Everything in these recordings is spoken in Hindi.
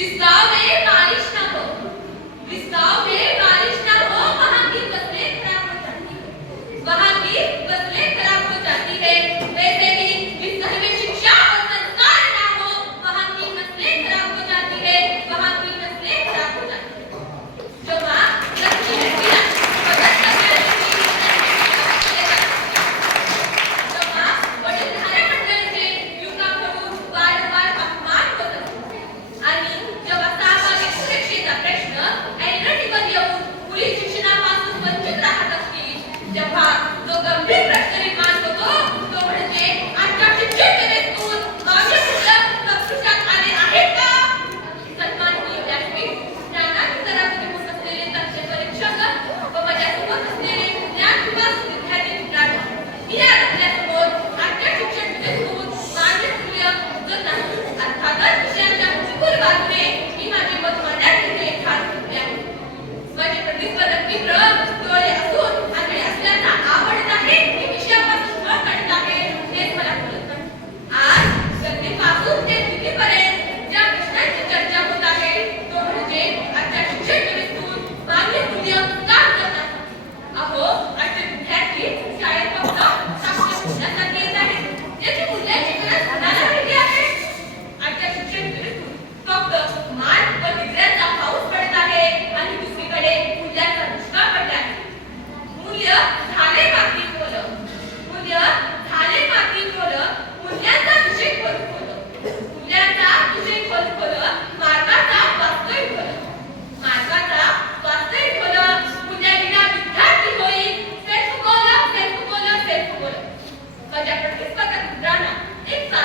गाँव में बारिश ना हो गाँव में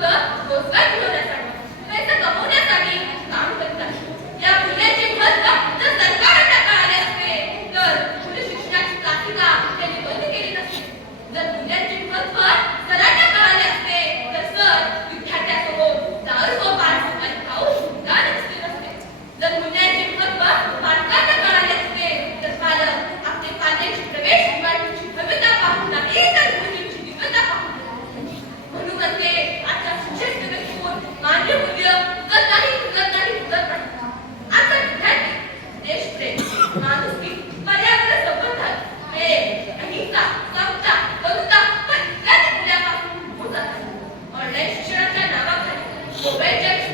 the, those are reject